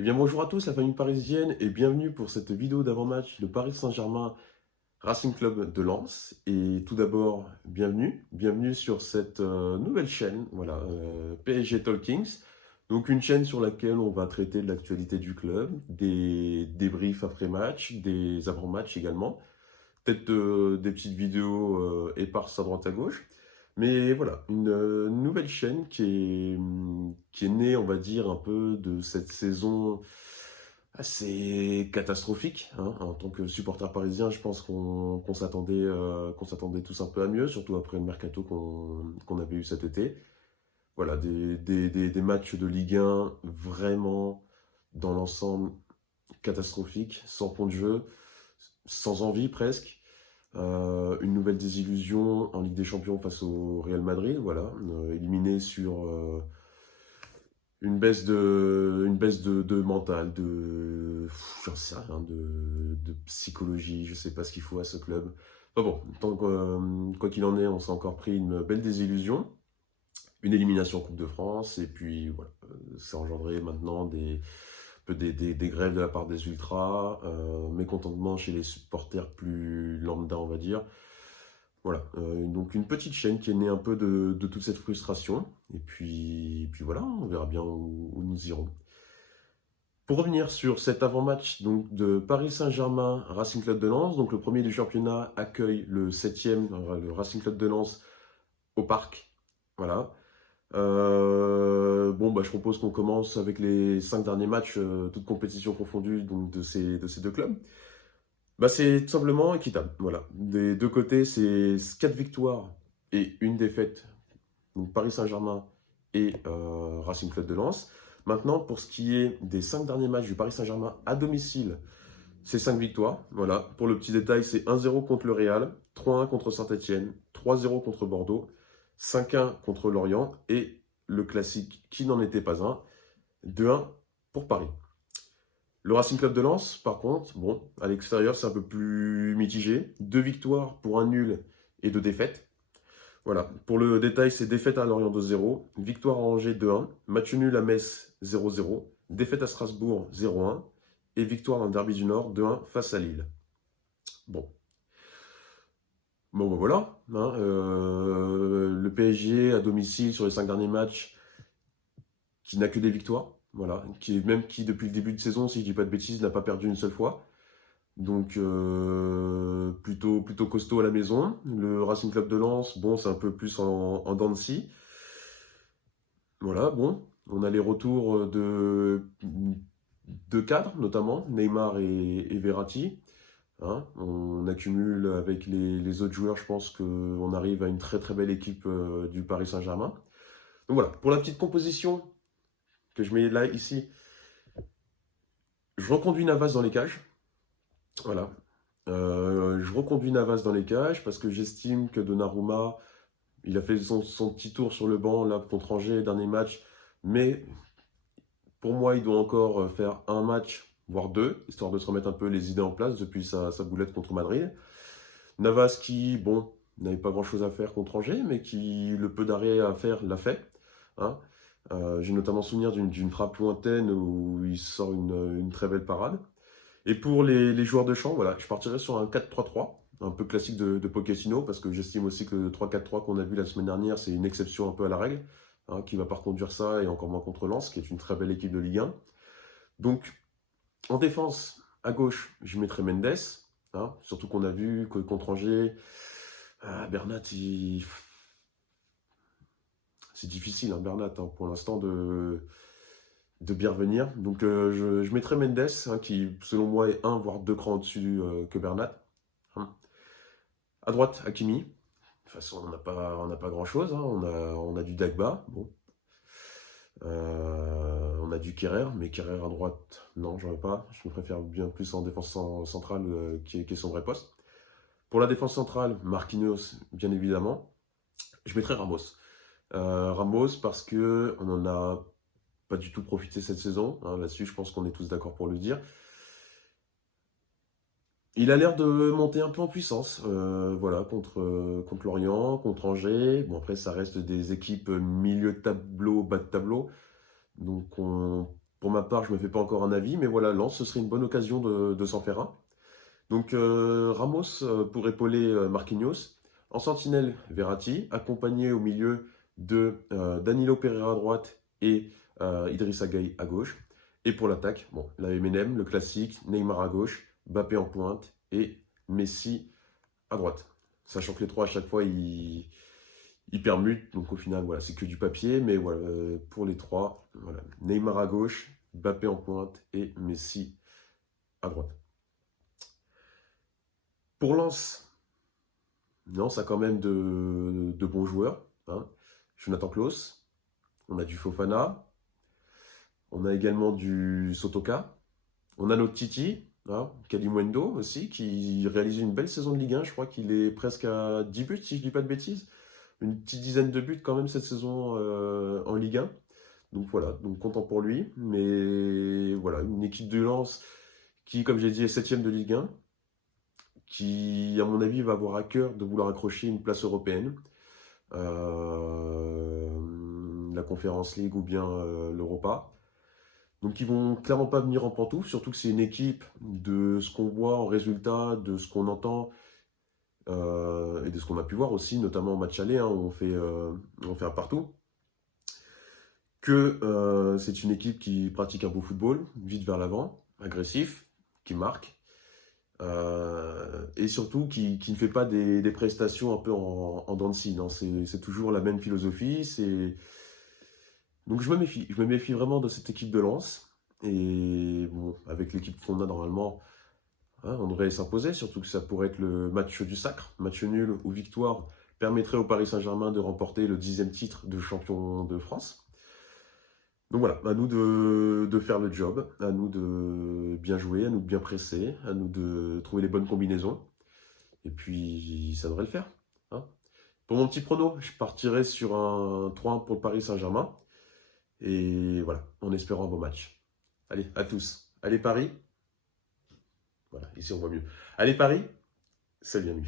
Eh bien bonjour à tous la famille parisienne et bienvenue pour cette vidéo d'avant-match de Paris Saint-Germain Racing Club de Lens. Et tout d'abord, bienvenue sur cette nouvelle chaîne, voilà, PSG Talkings. Donc une chaîne sur laquelle on va traiter de l'actualité du club, des débriefs après match, des avant-matchs également, peut-être des petites vidéos éparses à droite à gauche. Mais voilà, une nouvelle chaîne qui est née, on va dire, un peu de cette saison assez catastrophique, hein. En tant que supporter parisien, je pense qu'on s'attendait tous un peu à mieux, surtout après le mercato qu'on avait eu cet été. Voilà, des matchs de Ligue 1 vraiment, dans l'ensemble, catastrophiques, sans point de jeu, sans envie presque. Une nouvelle désillusion en Ligue des Champions face au Real Madrid, voilà, éliminé sur une baisse de mental, j'en sais rien, de psychologie, je sais pas ce qu'il faut à ce club. Enfin bon, quoi qu'il en est, on s'est encore pris une belle désillusion, une élimination en Coupe de France, et puis voilà, ça a engendré maintenant des grèves de la part des ultras, mécontentement chez les supporters plus lambda, on va dire. Voilà, donc une petite chaîne qui est née un peu de toute cette frustration. Et puis voilà, on verra bien où nous irons. Pour revenir sur cet avant-match donc, de Paris Saint-Germain Racing Club de Lens, donc le premier du championnat accueille le septième, le Racing Club de Lens, au Parc. Voilà. Bon, bah, je propose qu'on commence avec les 5 derniers matchs, toutes compétitions confondues, donc de ces deux clubs. Bah, c'est tout simplement équitable. Voilà. Des deux côtés, c'est 4 victoires et une défaite. Donc Paris Saint-Germain et Racing Club de Lens. Maintenant, pour ce qui est des 5 derniers matchs du Paris Saint-Germain à domicile, c'est 5 victoires. Voilà. Pour le petit détail, c'est 1-0 contre le Real, 3-1 contre Saint-Etienne, 3-0 contre Bordeaux, 5-1 contre Lorient et le classique qui n'en était pas un, 2-1 pour Paris. Le Racing Club de Lens, par contre, bon, à l'extérieur, c'est un peu plus mitigé. 2 victoires pour un nul et 2 défaites. Voilà, pour le détail, c'est défaite à Lorient 2-0, victoire à Angers 2-1, match nul à Metz 0-0, défaite à Strasbourg 0-1 et victoire dans le Derby du Nord 2-1 face à Lille. Bon, ben voilà, hein, le PSG à domicile sur les 5 derniers matchs qui n'a que des victoires, voilà, qui depuis le début de saison, si je dis pas de bêtises, n'a pas perdu une seule fois. Donc plutôt costaud à la maison. Le Racing Club de Lens, bon, c'est un peu plus en dents de scie. Voilà, bon, on a les retours de cadres, notamment Neymar et Verratti, hein. On accumule avec les autres joueurs, je pense qu'on arrive à une très très belle équipe du Paris Saint-Germain. Donc voilà, pour la petite composition que je mets là, ici, je reconduis Navas dans les cages. Voilà. Je reconduis Navas dans les cages parce que j'estime que Donnarumma, il a fait son petit tour sur le banc là contre Angers, dernier match, mais pour moi, il doit encore faire un match, voire deux, histoire de se remettre un peu les idées en place depuis sa boulette contre Madrid. Navas qui, bon, n'avait pas grand-chose à faire contre Angers, mais qui, le peu d'arrêt à faire, l'a fait, hein. J'ai notamment souvenir d'une frappe lointaine où il sort une très belle parade. Et pour les joueurs de champ, voilà, je partirai sur un 4-3-3, un peu classique de Pochettino, parce que j'estime aussi que le 3-4-3 qu'on a vu la semaine dernière, c'est une exception un peu à la règle, hein, qui va pas reconduire ça, et encore moins contre Lens, qui est une très belle équipe de Ligue 1. Donc, en défense, à gauche, je mettrai Mendes, hein, surtout qu'on a vu que contre Angers, Bernat, c'est difficile, hein, Bernat, hein, pour l'instant, de bien revenir. Donc je mettrai Mendes, hein, qui selon moi est un voire deux crans au-dessus que Bernat, hein. À droite, Hakimi. De toute façon, on n'a pas grand-chose, hein. On a du Dagba, bon. On a du Kerrer, mais Kerrer à droite, non, j'en ai pas. Je me préfère bien plus en défense centrale, qui est son vrai poste. Pour la défense centrale, Marquinhos, bien évidemment. Je mettrai Ramos. Ramos parce que on en a pas du tout profité cette saison, hein. Là-dessus, je pense qu'on est tous d'accord pour le dire. Il a l'air de monter un peu en puissance, voilà, contre Lorient, contre Angers. Bon, après, ça reste des équipes milieu de tableau, bas de tableau. Donc, Pour ma part, je ne me fais pas encore un avis, mais voilà, Lens, ce serait une bonne occasion de s'en faire un. Donc Ramos pour épauler Marquinhos. En sentinelle, Verratti, accompagné au milieu de Danilo Pereira à droite et Idrissa Gueye à gauche. Et pour l'attaque, bon, la MNM, le classique, Neymar à gauche, Mbappé en pointe et Messi à droite. Sachant que les trois à chaque fois ils permutent, donc au final voilà, c'est que du papier, mais voilà, pour les trois, voilà, Neymar à gauche, Mbappé en pointe et Messi à droite. Pour Lens, Lens a quand même de bons joueurs, hein. Jonathan Klaus, on a du Fofana, on a également du Sotoka, on a notre Titi, hein, Kalimundo aussi, qui réalise une belle saison de Ligue 1. Je crois qu'il est presque à 10 buts, si je ne dis pas de bêtises. Une petite dizaine de buts quand même cette saison en Ligue 1. Donc voilà, donc content pour lui. Mais voilà, une équipe de Lens qui, comme j'ai dit, est 7ème de Ligue 1, qui, à mon avis, va avoir à cœur de vouloir accrocher une place européenne. La Conference League ou bien l'Europa. Donc ils vont clairement pas venir en pantoufle, surtout que c'est une équipe de ce qu'on voit en résultat, de ce qu'on entend et de ce qu'on a pu voir aussi, notamment en match aller, hein, où on fait un partout, que c'est une équipe qui pratique un beau football, vite vers l'avant, agressif, qui marque, et surtout qui ne fait pas des prestations un peu en dents de scie, non, c'est toujours la même philosophie, donc je me méfie vraiment de cette équipe de Lens. Et bon, avec l'équipe qu'on a normalement, hein, on devrait s'imposer, surtout que ça pourrait être le match du sacre. Match nul ou victoire permettrait au Paris Saint-Germain de remporter le 10e titre de champion de France. Donc voilà, à nous de faire le job, à nous de bien jouer, à nous de bien presser, à nous de trouver les bonnes combinaisons. Et puis ça devrait le faire, hein. Pour mon petit prono, je partirai sur un 3-1 pour le Paris Saint-Germain. Et voilà, en espérant un beau match. Allez, à tous. Allez Paris. Voilà, ici on voit mieux. Allez Paris, c'est bien mieux.